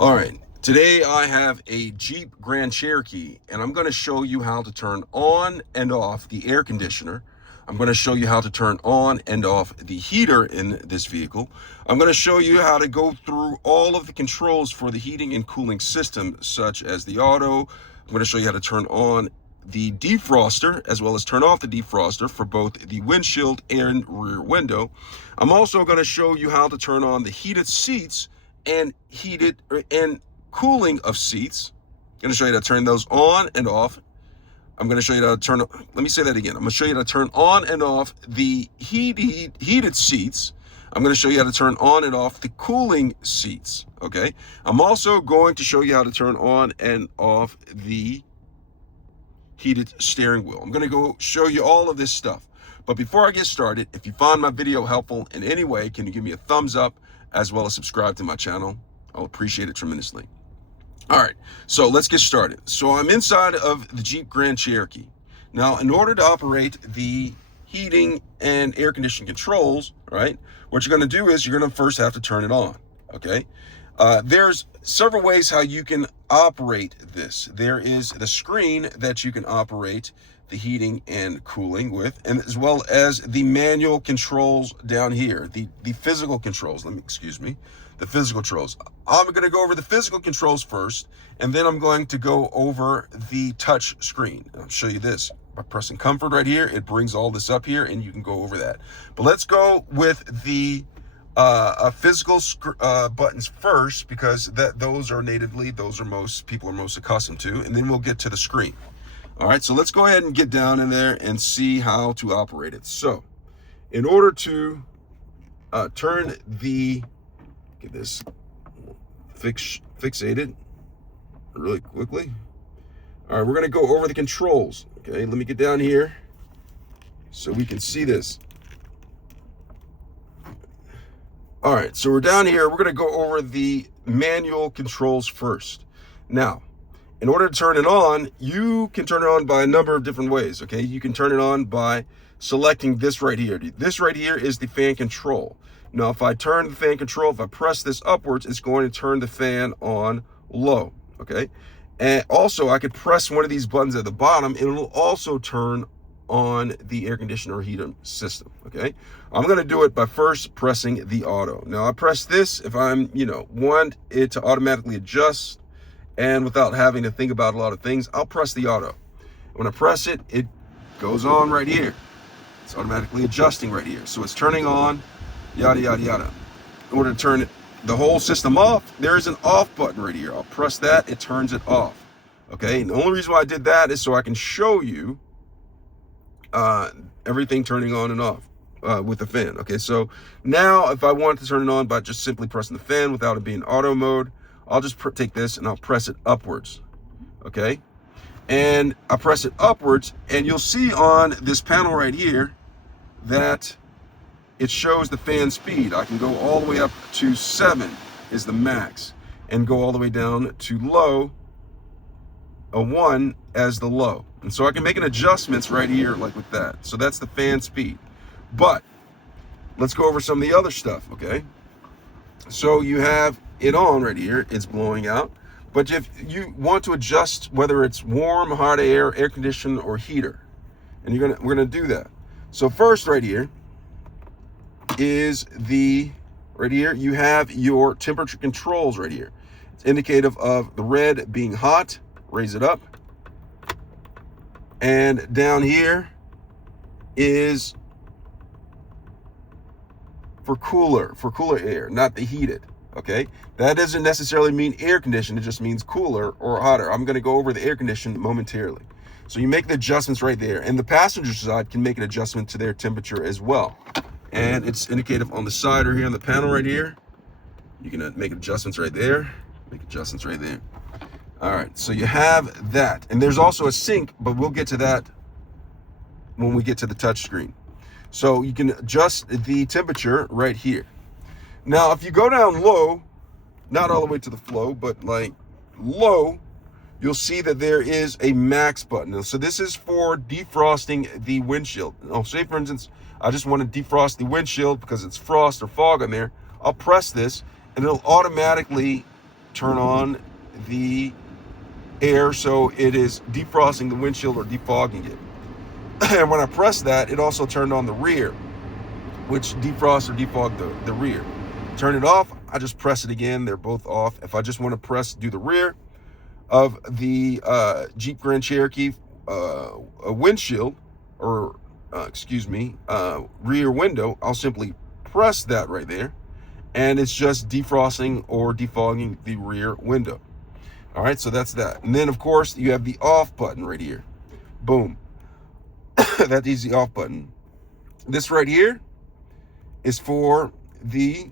All right, today I have a Jeep Grand Cherokee, and I'm going to show you how to turn on and off the air conditioner. I'm going to show you how to turn on and off the heater in this vehicle. I'm going to show you how to go through all of the controls for the heating and cooling system, such as the auto. I'm going to show you how to turn on the defroster as well as turn off the defroster for both the windshield and rear window. I'm also going to show you how to turn on the heated seats and cooling of seats. I'm going to show you how to turn those on and off. I'm going to show you how to turn, let me say that again. I'm going to show you how to turn on and off the heated seats. I'm going to show you how to turn on and off the cooling seats, okay? I'm also going to show you how to turn on and off the heated steering wheel. I'm going to go show you all of this stuff. But before I get started, if you find my video helpful in any way, can you give me a thumbs up as well as subscribe to my channel? I'll appreciate it tremendously. All right, so let's get started. So I'm inside of the Jeep Grand Cherokee. Now, in order to operate the heating and air conditioning controls, right, what you're going to do is you're going to first have to turn it on, okay? There's several ways how you can operate this. There is the screen that you can operate the heating and cooling with, and as well as the manual controls down here, the physical controls. The physical controls. I'm going to go over the physical controls first, and then I'm going to go over the touch screen. I'll show you this. By pressing comfort right here, it brings all this up here, and you can go over that. But let's go with the physical buttons first, because those are most people are most accustomed to, and then we'll get to the screen. All right, so let's go ahead and get down in there and see how to operate it. So in order to turn get this fixated really quickly. All right, we're going to go over the controls. Okay, let me get down here so we can see this. All right, so we're down here. We're going to go over the manual controls first. Now, in order to turn it on, you can turn it on by a number of different ways, okay? You can turn it on by selecting this right here. This right here is the fan control. Now, if I turn the fan control, if I press this upwards, it's going to turn the fan on low, okay? And also, I could press one of these buttons at the bottom, and it'll also turn on the air conditioner or heater system, okay? I'm gonna do it by first pressing the auto. Now, I press this if I'm, want it to automatically adjust, and without having to think about a lot of things, I'll press the auto. When I press it, it goes on right here. It's automatically adjusting right here. So it's turning on, yada, yada, yada. In order to turn the whole system off, there is an off button right here. I'll press that, it turns it off. Okay, and the only reason why I did that is so I can show you everything turning on and off with the fan. Okay, so now if I want to turn it on by just simply pressing the fan without it being auto mode, I'll just take this and I'll press it upwards, okay? And I press it upwards, and you'll see on this panel right here that it shows the fan speed. I can go all the way up to 7 is the max, and go all the way down to low, a 1 as the low. And so I can make an adjustments right here like with that. So that's the fan speed. But let's go over some of the other stuff, okay? So you have it on right here, it's blowing out. But if you want to adjust whether it's warm, hot air, air conditioner, or heater, and we're gonna do that. So first right here is you have your temperature controls right here. It's indicative of the red being hot, raise it up. And down here is for cooler air, not the heated, okay? That doesn't necessarily mean air conditioned, it just means cooler or hotter. I'm gonna go over the air conditioned momentarily. So you make the adjustments right there, and the passenger side can make an adjustment to their temperature as well. And it's indicative on the side or here on the panel right here. You can make adjustments right there, make adjustments right there. All right, so you have that. And there's also a sync, but we'll get to that when we get to the touch screen. So you can adjust the temperature right here. Now, if you go down low, not all the way to the flow, but like low, you'll see that there is a max button. So this is for defrosting the windshield. Now, say for instance, I just want to defrost the windshield because it's frost or fog on there. I'll press this and it'll automatically turn on the air so it is defrosting the windshield or defogging it. And when I press that, it also turned on the rear, which defrosts or defog the rear. Turn it off, I just press it again. They're both off. If I just want to do the rear of the Jeep Grand Cherokee a windshield, or rear window, I'll simply press that right there, and it's just defrosting or defogging the rear window. All right, so that's that. And then of course you have the off button right here. Boom. That is the off button. This right here is for the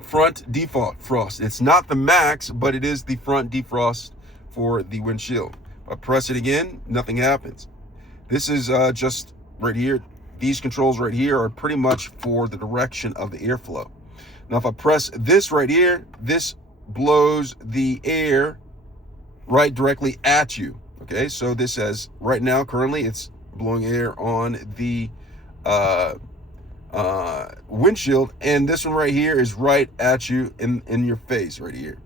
front defrost. It's not the max, but it is the front defrost for the windshield. If I press it again, nothing happens. This is just right here. These controls right here are pretty much for the direction of the airflow. Now, if I press this right here, this blows the air right directly at you. Okay, so this says right now, currently, it's blowing air on the windshield, and this one right here is right at you in your face right here.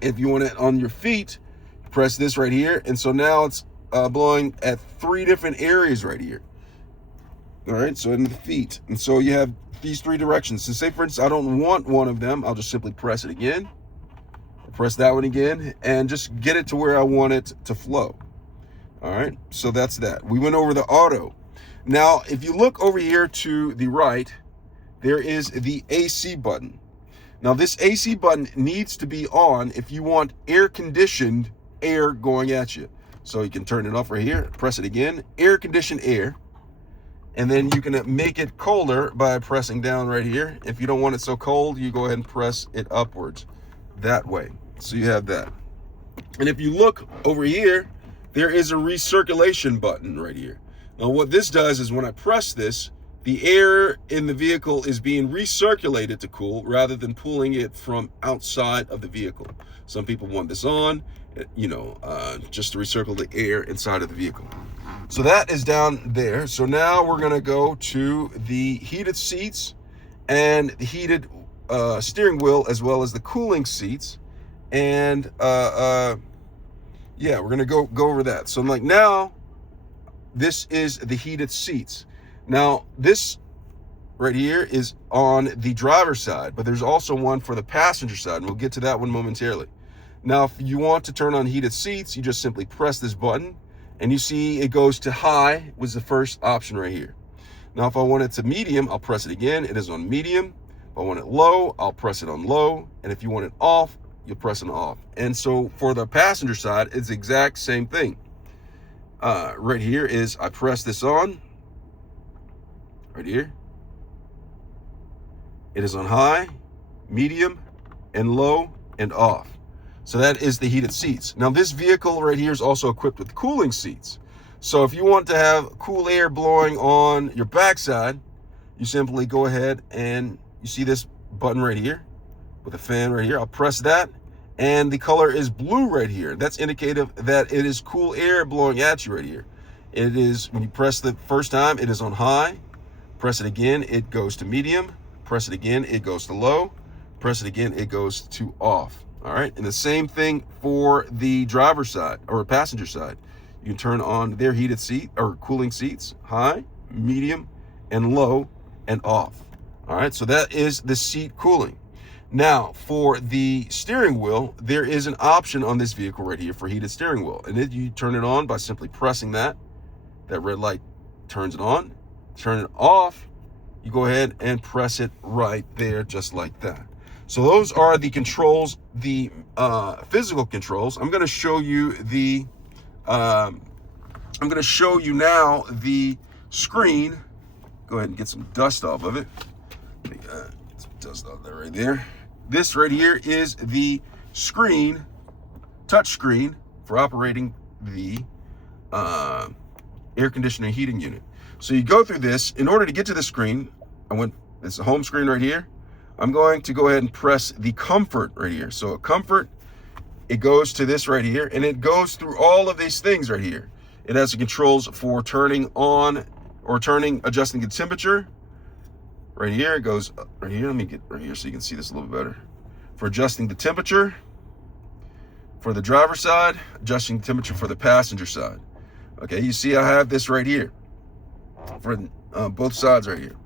If you want it on your feet, press this right here, and so now it's blowing at 3 different areas right here. All right, so in the feet, and so you have these 3 directions. So say for instance I don't want one of them, I'll just simply press it again, press that one again, and just get it to where I want it to flow. All right, so that's that. We went over the auto. Now, if you look over here to the right, there is the AC button. Now, this AC button needs to be on if you want air-conditioned air going at you. So you can turn it off right here, press it again, air-conditioned air, and then you can make it colder by pressing down right here. If you don't want it so cold, you go ahead and press it upwards that way. So you have that. And if you look over here, there is a recirculation button right here. Now what this does is when I press this, the air in the vehicle is being recirculated to cool rather than pulling it from outside of the vehicle. Some people want this on, just to recircle the air inside of the vehicle. So that is down there. So now we're gonna go to the heated seats and the heated steering wheel, as well as the cooling seats. And we're gonna go over that. So like now, this is the heated seats. Now this right here is on the driver's side, but there's also one for the passenger side, and we'll get to that one momentarily. Now, if you want to turn on heated seats, you just simply press this button, and you see it goes to high, was the first option right here. Now, if I want it to medium, I'll press it again. It is on medium. If I want it low, I'll press it on low. And if you want it off, you'll press it off. And so for the passenger side, it's the exact same thing. Right here is I press this on, right here. It is on high, medium, and low, and off. So that is the heated seats. Now this vehicle right here is also equipped with cooling seats. So if you want to have cool air blowing on your backside, you simply go ahead and you see this button right here with a fan right here. I'll press that, and the color is blue right here. That's indicative that it is cool air blowing at you right here. It is, when you press the first time, it is on high. Press it again, it goes to medium. Press it again, it goes to low. Press it again, it goes to off. All right, and the same thing for the driver's side or passenger side. You can turn on their heated seat or cooling seats, high, medium, and low, and off. All right, so that is the seat cooling. Now, for the steering wheel, there is an option on this vehicle right here for heated steering wheel. And then you turn it on by simply pressing that. That red light turns it on. Turn it off, you go ahead and press it right there, just like that. So those are the controls, the physical controls. I'm going to show you the now the screen. Go ahead and get some dust off of it. Get some dust off there right there. This right here is the screen, touch screen for operating the air conditioning heating unit. So you go through this. In order to get to the screen, it's a home screen right here. I'm going to go ahead and press the comfort right here. So comfort, it goes to this right here, and it goes through all of these things right here. It has the controls for turning on or adjusting the temperature. Right here, it goes right here. Let me get right here so you can see this a little bit better. For adjusting the temperature, for the driver's side, adjusting the temperature for the passenger side. Okay, you see I have this right here for both sides right here.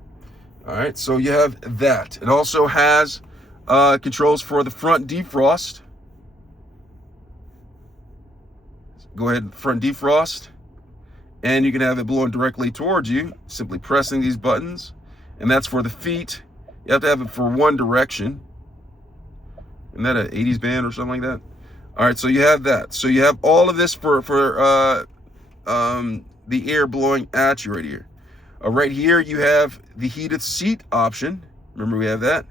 All right, so you have that. It also has controls for the front defrost. Go ahead, front defrost, and you can have it blowing directly towards you, simply pressing these buttons. And that's for the feet. You have to have it for one direction. Isn't that an 80s band or something like that? All right, so you have that. So you have all of this for the air blowing at you right here. Right here, you have the heated seat option. Remember, we have that.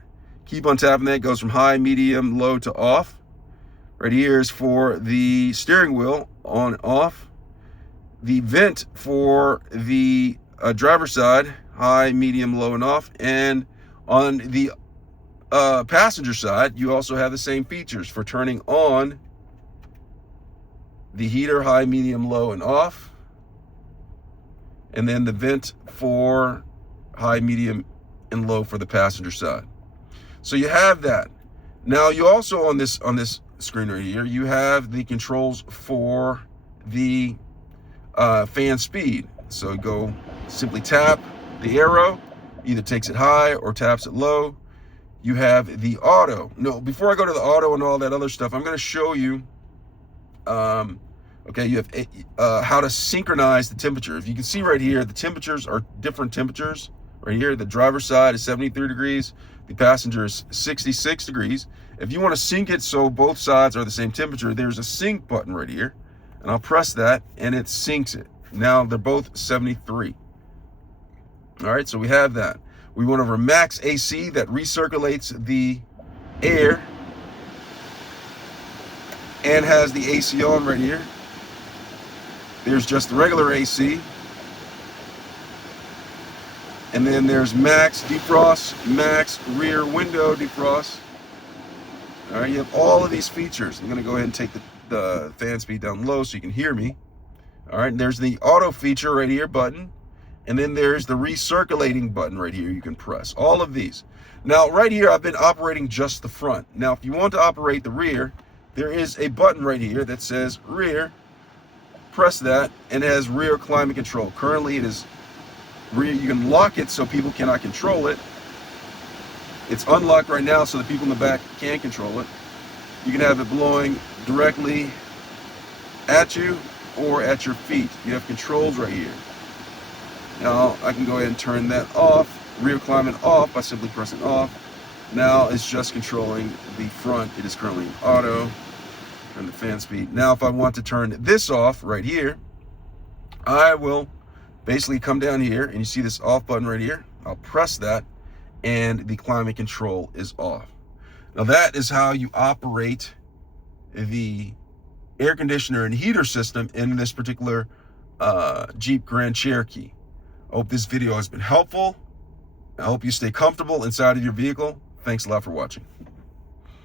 Keep on tapping that. It goes from high, medium, low to off. Right here is for the steering wheel, on, off. The vent for the driver's side, high, medium, low, and off. And on the passenger side, you also have the same features for turning on the heater, high, medium, low, and off. And then the vent for high, medium, and low for the passenger side. So you have that. Now you also on this screen right here, you have the controls for the fan speed. So go simply tap the arrow, either takes it high or taps it low. You have the auto. No, before I go to the auto and all that other stuff, I'm going to show you. Okay, you have how to synchronize the temperature. If you can see right here, the temperatures are different temperatures. Right here, the driver's side is 73 degrees. The passenger is 66 degrees. If you want to sync it so both sides are the same temperature, there's a sync button right here. And I'll press that and it syncs it. Now they're both 73. All right, so we have that. We went over max AC that recirculates the air and has the AC on right here. There's just the regular AC. And then there's max defrost, max rear window defrost. All right, you have all of these features. I'm gonna go ahead and take the fan speed down low so you can hear me. All right, and there's the auto feature right here button. And then there's the recirculating button right here you can press. All of these. Now, right here, I've been operating just the front. Now, if you want to operate the rear, there is a button right here that says rear. Press that, and it has rear climate control. Currently, it is rear. You can lock it so people cannot control it. It's unlocked right now so the people in the back can't control it. You can have it blowing directly at you or at your feet. You have controls right here. Now I can go ahead and turn that off, rear climate off by simply pressing off. Now it's just controlling the front. It is currently in auto. Turn the fan speed. Now if I want to turn this off right here, I will basically come down here and you see this off button right here. I'll press that and the climate control is off. Now that is how you operate the air conditioner and heater system in this particular Jeep Grand Cherokee. I hope this video has been helpful. I hope you stay comfortable inside of your vehicle. Thanks a lot for watching.